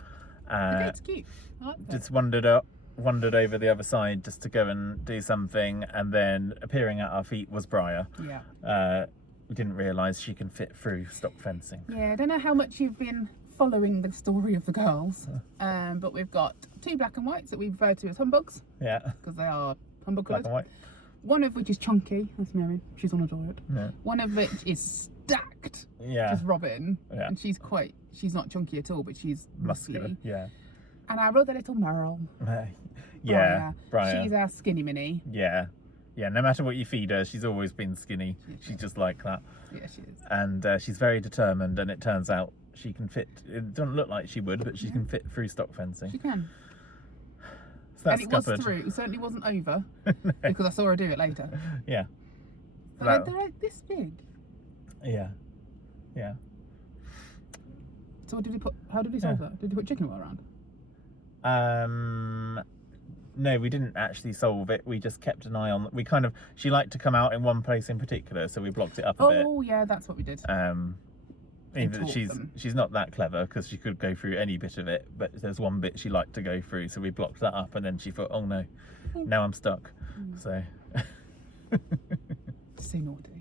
Okay, it's cute. I like that. Just wandered over the other side just to go and do something, and then appearing at our feet was Briar. Yeah. We didn't realise she can fit through stock fencing. Yeah, I don't know how much you've been following the story of the girls, but we've got 2 black and whites that we refer to as humbugs Yeah, because they are humbug black coloured. and white. One of which is chunky. That's Mary. She's on a diet. Yeah. One of which is stacked. Yeah, Just Robin. Yeah. And she's not chunky at all, but she's muscular. muscly. Yeah. And our other little Merle. Yeah, Briar. She's our skinny mini. Yeah. Yeah, no matter what you feed her, she's always been skinny. She's just like that. Yeah, she is. And she's very determined, and it turns out she can fit. It doesn't look like she would, but she can fit through stock fencing. She can. So that's And it was scuppered. through. It certainly wasn't over because I saw her do it later. Yeah. But That- they're like this big. Yeah. Yeah. So what did he put? How did he solve that? Did he put chicken wire around? No, we didn't actually solve it. We just kept an eye on. She liked to come out in one place in particular, so we blocked it up a bit. Oh yeah, that's what we did. Even taught them. she's not that clever because she could go through any bit of it, but there's one bit she liked to go through, so we blocked that up, and then she thought, oh no, now I'm stuck. So So naughty.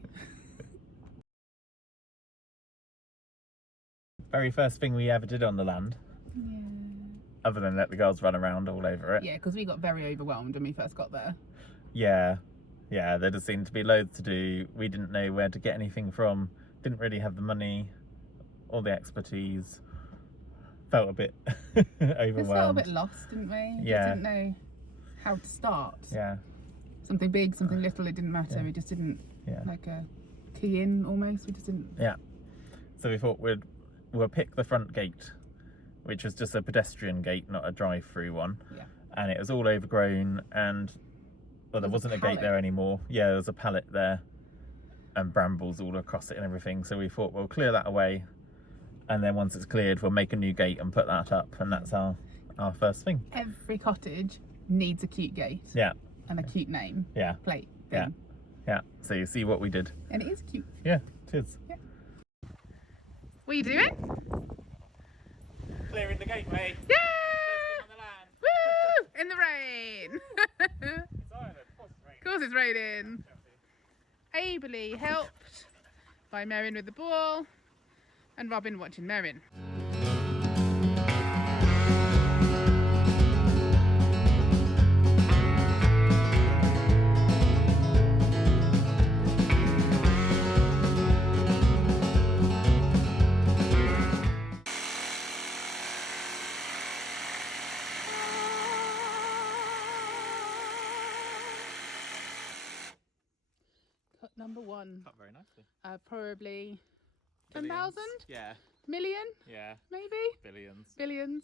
very first thing we ever did on the land, Yeah. other than let the girls run around all over it. Yeah, because we got very overwhelmed when we first got there. Yeah, there just seemed to be loads to do. We didn't know where to get anything from, didn't really have the money or the expertise. Felt a bit overwhelmed. We felt a bit lost, didn't we? We Yeah. just didn't know how to start. Yeah, Something big, something little, it didn't matter. Yeah. We just didn't yeah, like a key in almost. We just didn't. yeah. So we thought we'll pick the front gate, which was just a pedestrian gate, not a drive-through one. Yeah. And it was all overgrown, and there There's a wasn't a gate pallet. there anymore. Yeah, there was a pallet there and brambles all across it and everything. So we thought we'll clear that away, and then once it's cleared, we'll make a new gate and put that up, and that's our first thing. Every cottage needs a cute gate Yeah, and a cute name yeah, plate yeah, thing. yeah. So you see what we did. And it is cute. Yeah, it is. What are you doing? Clearing the gateway. Yeah! On the land. Woo! In the rain. Of course it's raining. Ably helped by Merrin with the ball and Robin watching Merrin. Cut number 1. Cut very nicely. Probably 10,000? Yeah, Million? yeah. Maybe? Billions. Billions?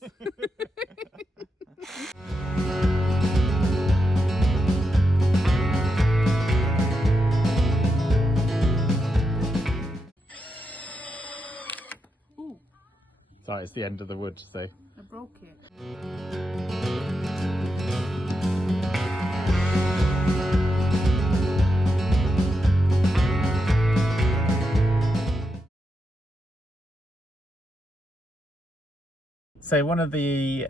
Ooh, Sorry, it's the end of the wood, so. I broke it. So one of the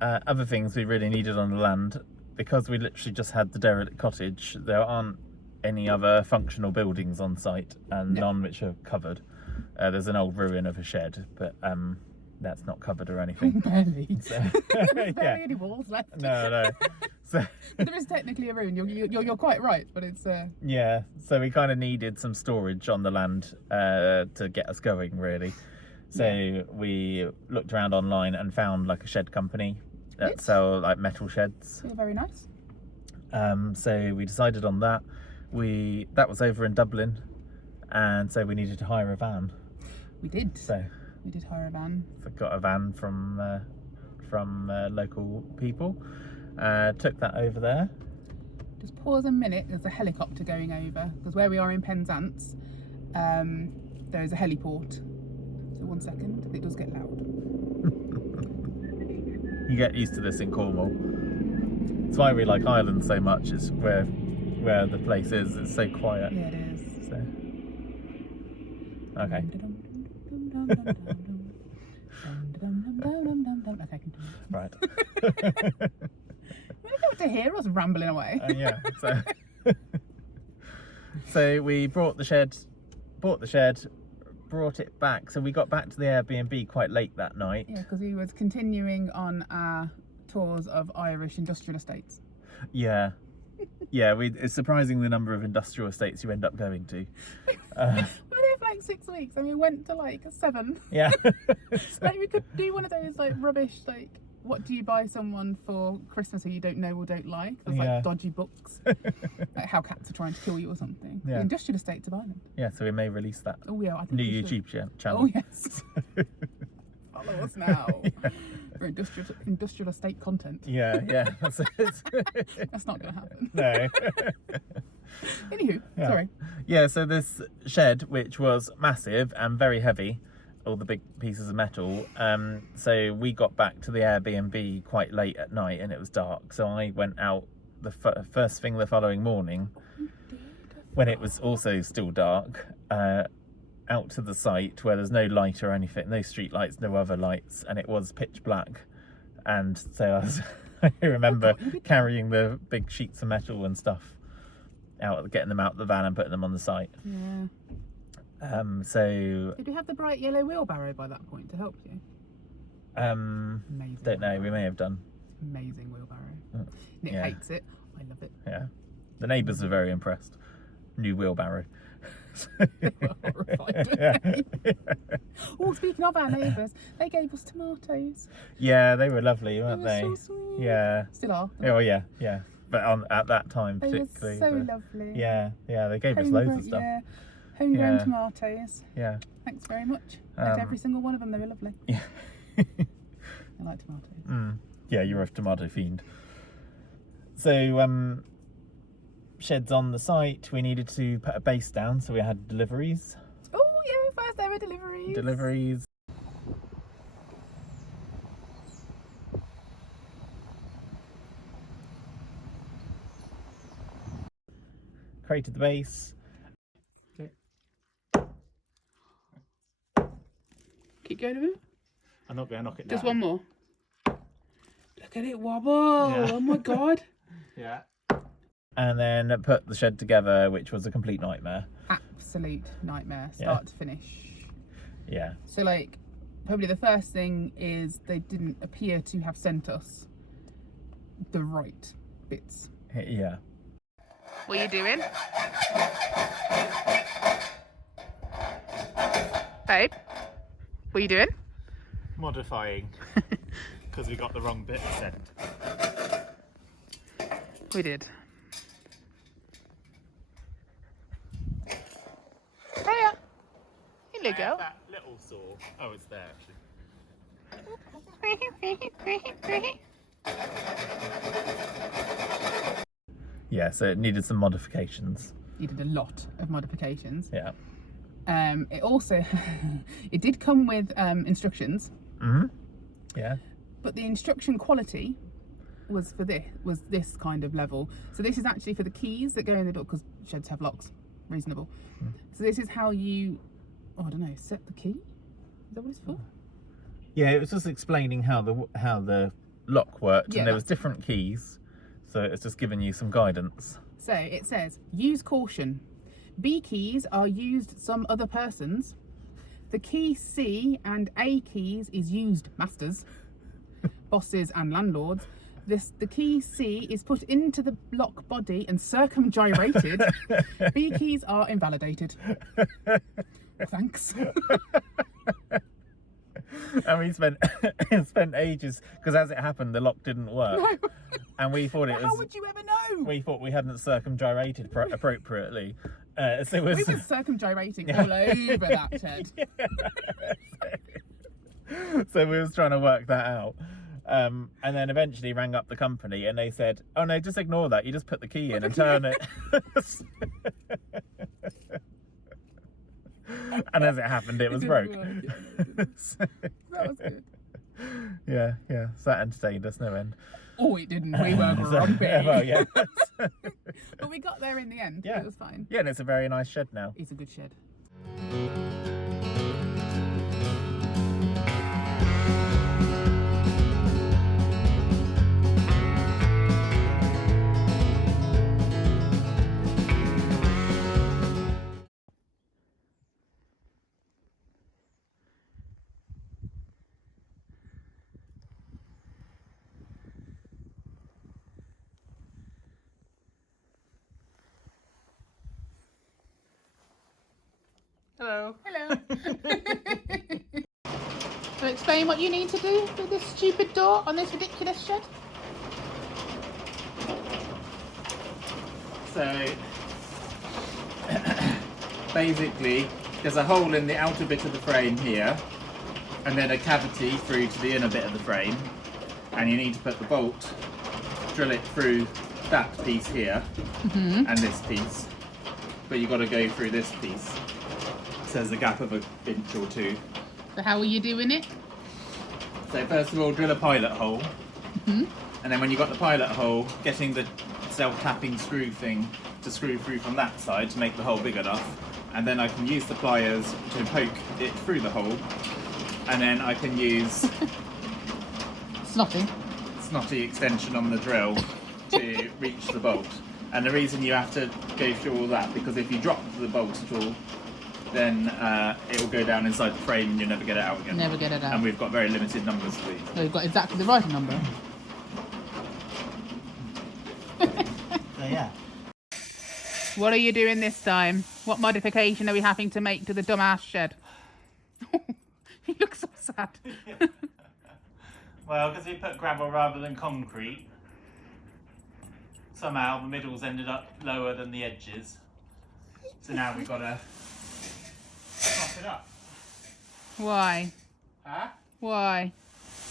other things we really needed on the land, because we literally just had the derelict cottage, there aren't any other functional buildings on site, and No. none which are covered. There's an old ruin of a shed, but that's not covered or anything. Barely. So, There's barely yeah. any walls left. No. So But there is technically a ruin. You're quite right, but it's yeah, so we kind of needed some storage on the land to get us going, really. So we looked around online and found like a shed company that Yes. sell like metal sheds. yeah, very nice. So we decided on that. That was over in Dublin, and so we needed to hire a van. We did. So We did hire a van. I got a van from local people. Took that over there. Just pause a minute. There's a helicopter going over because where we are in Penzance, there is a heliport. So 1 second. It does get loud. You get used to this in Cornwall. It's why we like Ireland so much. It's where the place is. It's so quiet. Yeah, it is. So okay. Okay, continue. Right. You're able to hear us rambling away. Yeah. So we brought the shed, brought it back. So we got back to the Airbnb quite late that night. Yeah, because we was continuing on our tours of Irish industrial estates. Yeah. Yeah, it's surprising the number of industrial estates you end up going to. We're there for like 6 weeks and we went to like 7. Yeah. Like we could do one of those like rubbish, like what do you buy someone for Christmas who you don't know or don't like? There's like dodgy books. Like how cats are trying to kill you or something. Yeah. The industrial estates of Ireland. Yeah, so we may release that. Oh yeah, I think New we should. YouTube channel. Oh yes. Follow us now. For industrial estate content. Yeah. That's That's not going to happen. No. Anywho, Yeah. sorry. Yeah, so this shed, which was massive and very heavy, all the big pieces of metal, so we got back to the Airbnb quite late at night and it was dark, so I went out the first thing the following morning when it was also still dark, out to the site where there's no light or anything, no street lights, no other lights, and it was pitch black. And so I remember carrying the big sheets of metal and stuff out, getting them out of the van and putting them on the site. Yeah. So Did we have the bright yellow wheelbarrow by that point to help you? Amazing. don't know, we wheelbarrow. may have done. Amazing wheelbarrow. Nick Yeah. hates it. I love it. Yeah, the neighbours are very impressed. New wheelbarrow. Horrified. Oh, speaking of our neighbours, they gave us tomatoes. Yeah, they were lovely, weren't They they? were so sweet. Yeah. Still are. Oh yeah. But at that time They were particularly. so but- lovely. Yeah, they gave us loads of stuff. Yeah. Homegrown Yeah. tomatoes. Yeah. Thanks very much. Had every single one of them. They were lovely. Yeah. I like tomatoes. Yeah, you're a tomato fiend. So, sheds on the site, we needed to put a base down, so we had deliveries. Oh yeah, first ever deliveries. Created the base. Keep going a bit. I'm not going to knock it Just down. one more. Look at it wobble. Yeah. Oh my god. Yeah. And then put the shed together, which was a complete nightmare. Absolute nightmare, start to finish. Yeah. So like, probably the first thing is they didn't appear to have sent us the right bits. Yeah. What are you doing? Babe, what are you doing? Modifying. Because we got the wrong bit sent. We did. Hiya. Hello, girl. That little saw. Oh, it's there actually. Yeah, so it needed some modifications. Needed a lot of modifications. Yeah. It also, it did come with instructions. Yeah. But the instruction quality was this kind of level. So this is actually for the keys that go in the door, because sheds have locks, reasonable. So this is how you, I don't know, set the key? Is that what it's for? Yeah, it was just explaining how the lock worked, Yeah, and there was different keys, so it's just giving you some guidance. So it says, use caution. B keys are used some other persons. The key C and A keys is used masters, bosses and landlords. The key C is put into the lock body and circumgyrated. B keys are invalidated. Thanks. And we spent ages, because as it happened, the lock didn't work. No. And we thought it was. How would you ever know? We thought we hadn't circumgyrated appropriately. So it was. We were circumgyrating all over that shed. So we was trying to work that out. And then eventually rang up the company and they said, oh no, just ignore that. You just put the key in and turn it. And as it happened, it was broke. That was good. Yeah. So that entertained us no end. Oh, it didn't. We were grumpy. Well, yeah. But we got there in the end. Yeah. It was fine. Yeah, and it's a very nice shed now. It's a good shed. Hello. Hello. So explain what you need to do with this stupid door on this ridiculous shed. So basically there's a hole in the outer bit of the frame here and then a cavity through to the inner bit of the frame, and you need to put the bolt, drill it through that piece here and this piece, but you've got to go through this piece. So there's a gap of an inch or two. So how are you doing it? So first of all, drill a pilot hole, and then when you've got the pilot hole, getting the self-tapping screw thing to screw through from that side to make the hole big enough, and then I can use the pliers to poke it through the hole, and then I can use snotty extension on the drill to reach the bolt. And the reason you have to go through all that, because if you drop the bolt at all, then it will go down inside the frame and you'll never get it out again. Never get it out. And we've got very limited numbers of these. So we've got exactly the right number. So yeah. What are you doing this time? What modification are we having to make to the dumbass shed? You look so sad. Well, because we put gravel rather than concrete, somehow the middle's ended up lower than the edges. So now we've got to prop it up. Why? Huh? Why?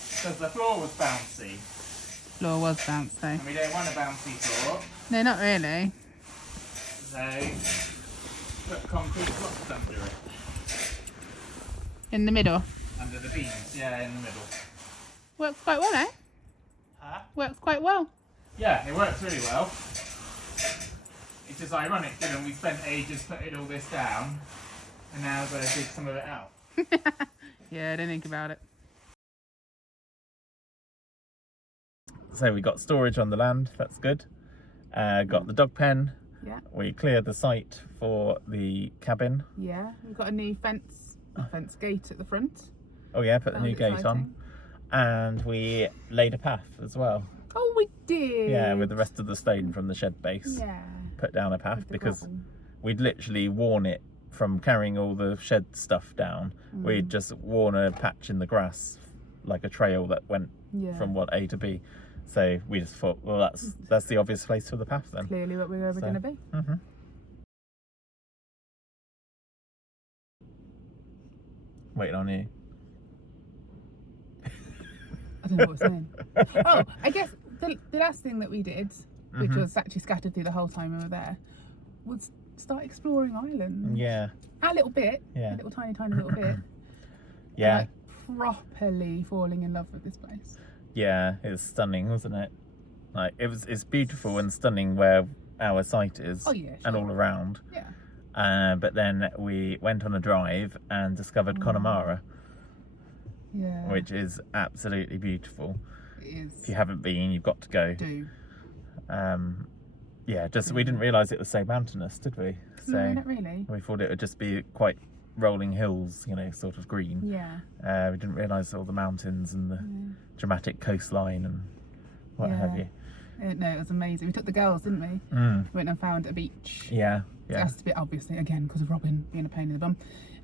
Because the floor was bouncy. Floor was bouncy. And we don't want a bouncy floor. No, not really. So put concrete blocks under it. In the middle. Under the beams, yeah, in the middle. Works quite well, eh? Huh? Works quite well. Yeah, it works really well. It's just ironic, didn't we? We spent ages putting all this down, and now we've got to dig some of it out. Yeah, I didn't think about it. So we got storage on the land, that's good. Got the dog pen. Yeah. We cleared the site for the cabin. Yeah, we've got a new fence gate at the front. Oh yeah, put the That new was gate exciting. on. And we laid a path as well. Oh, we did. Yeah, with the rest of the stone from the shed base. Yeah. Put down a path With the because gravel. we'd literally worn it from carrying all the shed stuff down. We'd just worn a patch in the grass, like a trail that went Yeah. from what A to B. So we just thought, well, that's the obvious place for the path then. Clearly what we were ever So, going to be. Waiting on you. I don't know what we're saying. Oh, I guess the last thing that we did, which was actually scattered through the whole time we were there, was start exploring Ireland. Yeah. A little bit. Yeah. A little tiny little bit. Yeah. Like, properly falling in love with this place. Yeah, it was stunning, wasn't it? Like it's beautiful and stunning where our site is. Oh, yeah, and sure. all around. Yeah. But then we went on a drive and discovered Connemara, Yeah. which is absolutely beautiful. It is. If you haven't been, you've got to go. Do. Yeah, just we didn't realise it was so mountainous, did we? So No, not really. we thought it would just be quite rolling hills, you know, sort of green. Yeah. We didn't realise all the mountains and the dramatic coastline and what have you. No, it was amazing. We took the girls, didn't we? Went and found a beach. Yeah, It yeah, has to be, obviously, again, because of Robin being a pain in the bum,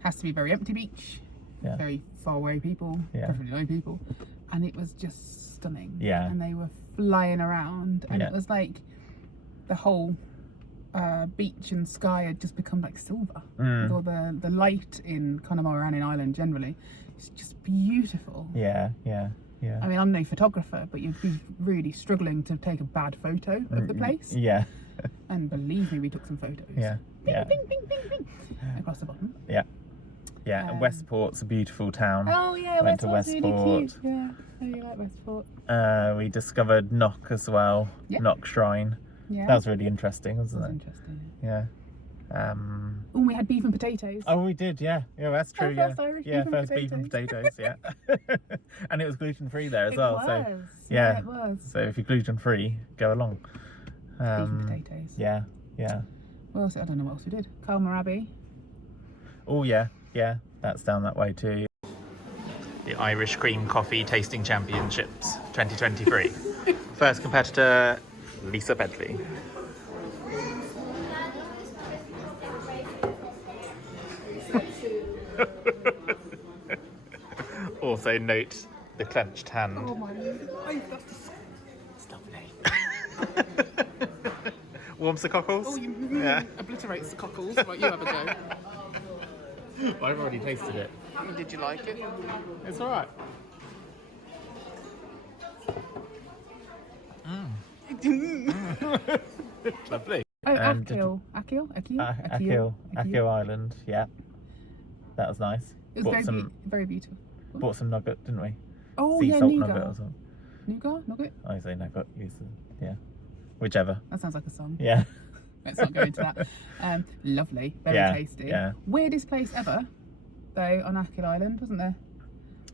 has to be a very empty beach. Yeah. Very far away people, Yeah. preferably no people. And it was just stunning. Yeah. And they were flying around. And Yeah. it was like the whole beach and sky had just become like silver. With all the light in Connemara and in Ireland generally. It's just beautiful. yeah, yeah, yeah. I mean, I'm no photographer, but you'd be really struggling to take a bad photo of the place. Yeah, And believe me, we took some photos. yeah, yeah, Bing, bing, bing, bing, across the bottom. yeah. And Westport's a beautiful town. Oh yeah, Went to Westport's really Westport. cute. Yeah, I really like Westport. We discovered Knock as well. Yeah. Knock Shrine. Yeah, That was really interesting, that wasn't was it? interesting. Yeah. Oh, and we had beef and potatoes. Oh, we did, yeah. Yeah, that's true. Our Yeah, first Irish yeah, beef and first beef and potatoes. Yeah. And it was gluten free there as It well. was. So Yeah, yeah. it was. so if you're gluten free, go along. Beef and potatoes. Yeah, yeah. What else? I don't know what else we did. Calmer Abbey. Oh yeah, yeah. That's down that way too. The Irish Cream Coffee Tasting Championships 2023. First competitor, Lisa Bedley. Also note the clenched hand. Oh my life, that's lovely. Warms the cockles? Oh, you Yeah. obliterates the cockles. Right, you have a go. I've already tasted it. Did you like it? It's alright. Lovely. Oh, And Akil Island, yeah. That was nice. It was very beautiful. Bought some nugget, didn't we? Oh, Sea yeah, salt nougat. nugget or something. Nugget? I say nugget, yeah. Whichever. That sounds like a song. Yeah. Let's not go into that. Lovely, very tasty. Yeah. Weirdest place ever, though, on Akil Island, wasn't there?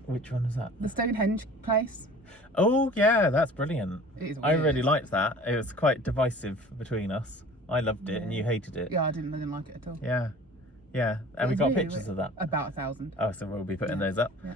Which one was that? The Stonehenge place. Oh, yeah, that's brilliant. It is I weird. really liked that. It was quite divisive between us. I loved it and you hated it. Yeah, I didn't like it at all. Yeah. Yeah. And we It got was really pictures weird. of that. About 1,000. Oh, so we'll be putting those up. Yeah.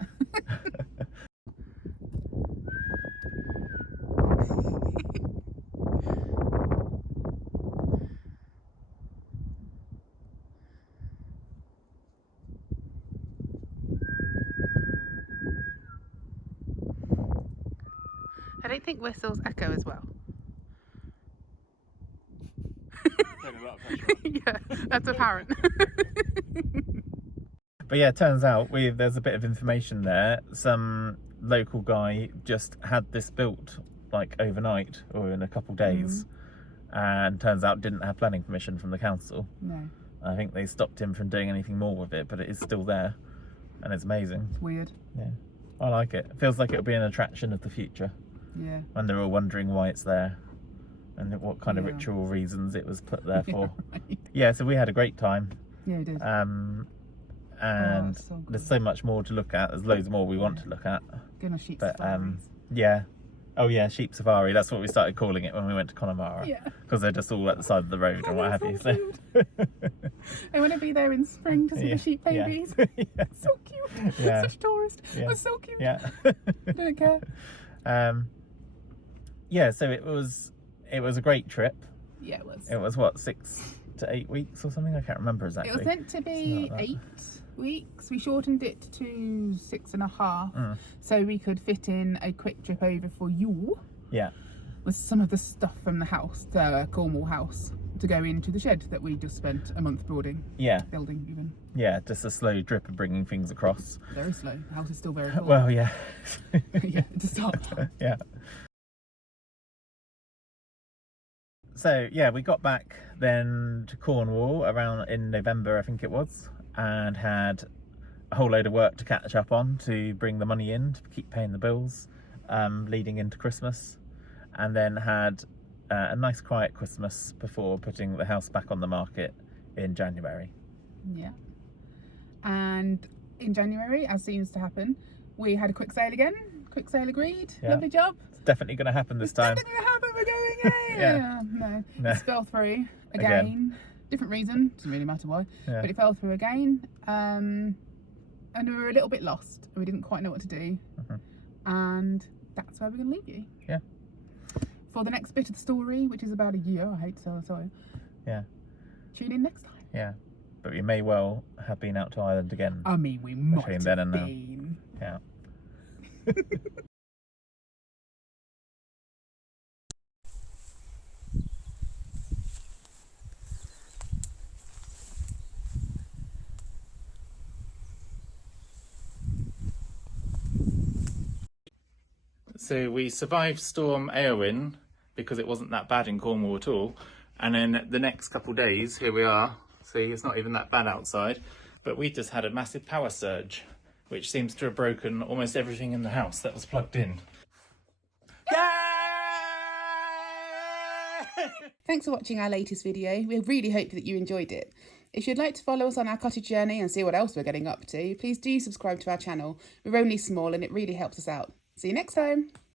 I don't think whistles echo as well. Yeah, that's apparent. But yeah, it turns out there's a bit of information there. Some local guy just had this built like overnight or in a couple days, and turns out didn't have planning permission from the council. No. I think they stopped him from doing anything more with it, but it is still there, and it's amazing. It's weird. Yeah, I like it. It feels like it'll be an attraction of the future. Yeah. When they're all wondering why it's there, and what kind of Yeah. ritual reasons it was put there for. Right. Yeah, so we had a great time. Yeah, we did. And it's so good. there's so much more to look at. There's loads more we want to look at. Going on sheep But safaris. yeah. Oh yeah, sheep safari. That's what we started calling it when we went to Connemara. Yeah. Because they're just all at the side of the road and what have you. So. I want to be there in spring to see Yeah, the sheep yeah. babies. Yeah. So cute. Yeah. Such a tourist. Yeah. But so cute. Yeah. I don't care. Yeah, so it was a great trip. Yeah, it was. It was what, 6 to 8 weeks or something? I can't remember exactly. It was meant to be Something like that. 8 weeks. We shortened it to 6.5 so we could fit in a quick trip over for you Yeah. with some of the stuff from the house, the Cornwall house, to go into the shed that we just spent a month building even. Yeah, just a slow drip of bringing things across. Very slow. The house is still very full. Well, yeah. Yeah, to start. Yeah. So yeah, we got back then to Cornwall around in November, I think it was, and had a whole load of work to catch up on to bring the money in to keep paying the bills, leading into Christmas, and then had a nice quiet Christmas before putting the house back on the market in January. Yeah. And in January, as seems to happen, we had a quick sale again. Quick sale agreed. Yeah. Lovely job. It's definitely going to happen this time. It's definitely gonna happen. We're going in. Yeah. No. It fell through again. Different reason. Doesn't really matter why. Yeah. But it fell through again. And we were a little bit lost. We didn't quite know what to do. And that's where we're going to leave you. Yeah. For the next bit of the story, which is about a year. I hate to say so. Yeah. Tune in next time. Yeah. But we may well have been out to Ireland again. I mean, we might Between have then and now. been. Yeah. So we survived Storm Eowyn because it wasn't that bad in Cornwall at all. And then the next couple of days, here we are. See, it's not even that bad outside. But we just had a massive power surge, which seems to have broken almost everything in the house that was plugged in. Thanks for watching our latest video. We really hope that you enjoyed it. If you'd like to follow us on our cottage journey and see what else we're getting up to, please do subscribe to our channel. We're only small and it really helps us out. See you next time.